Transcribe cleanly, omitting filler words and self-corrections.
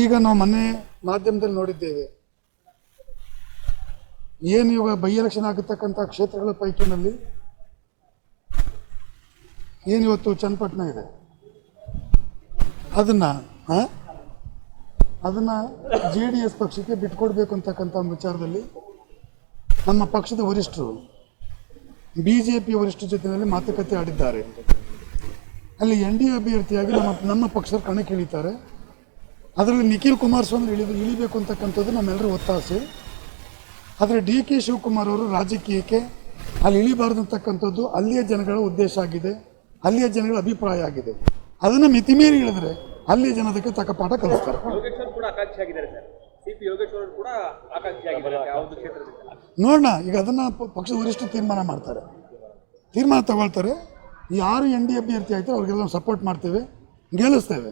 ಈಗ ನಾವು ಮೊನ್ನೆ ಮಾಧ್ಯಮದಲ್ಲಿ ನೋಡಿದ್ದೇವೆ, ಏನು ಇವಾಗ ಬೈ ಎಲೆಕ್ಷನ್ ಆಗತಕ್ಕಂಥ ಕ್ಷೇತ್ರಗಳ ಪೈಕಿನಲ್ಲಿ ಏನಿವತ್ತು ಚನ್ನಪಟ್ಟಣ ಇದೆ, ಅದನ್ನು JDS ಪಕ್ಷಕ್ಕೆ ಬಿಟ್ಕೊಡ್ಬೇಕು ಅಂತಕ್ಕಂಥ ಒಂದು ವಿಚಾರದಲ್ಲಿ ನಮ್ಮ ಪಕ್ಷದ ವರಿಷ್ಠರು BJP ವರಿಷ್ಠರ ಜೊತೆಯಲ್ಲಿ ಮಾತುಕತೆ ಆಡಿದ್ದಾರೆ. ಅಲ್ಲಿ NDA ಅಭ್ಯರ್ಥಿಯಾಗಿ ನಮ್ಮ ಪಕ್ಷದ ಕಣಕ್ಕೆ ಇಳಿತಾರೆ. ಅದರಲ್ಲಿ ನಿಖಿಲ್ ಕುಮಾರಸ್ವಾಮಿ ಇಳಿಬೇಕು ಅಂತಕ್ಕಂಥದ್ದು ನಮ್ಮೆಲ್ಲರೂ ಒತ್ತಾಸೆ. ಆದರೆ DK ಶಿವಕುಮಾರ್ ಅವರು ರಾಜಕೀಯಕ್ಕೆ ಅಲ್ಲಿ ಇಳಿಬಾರ್ದು ಅಂತಕ್ಕಂಥದ್ದು ಅಲ್ಲಿಯ ಜನಗಳ ಉದ್ದೇಶ ಆಗಿದೆ, ಅಲ್ಲಿಯ ಜನಗಳ ಅಭಿಪ್ರಾಯ ಆಗಿದೆ. ಅದನ್ನು ಮಿತಿಮೀರಿ ಇಳಿದ್ರೆ ಅಲ್ಲಿಯ ಜನದಕ್ಕೆ ತಕ್ಕ ಪಾಠ ಕಲಿಸ್ತಾರೆ. ನೋಡೋಣ, ಈಗ ಅದನ್ನು ಪಕ್ಷದ ವರಿಷ್ಠರು ತೀರ್ಮಾನ ತಗೊಳ್ತಾರೆ. ಯಾರು NDA ಅಭ್ಯರ್ಥಿ ಆಯ್ತಾರೆ ಅವ್ರಿಗೆಲ್ಲ ಸಪೋರ್ಟ್ ಮಾಡ್ತೇವೆ, ಗೆಲ್ಲಿಸ್ತೇವೆ.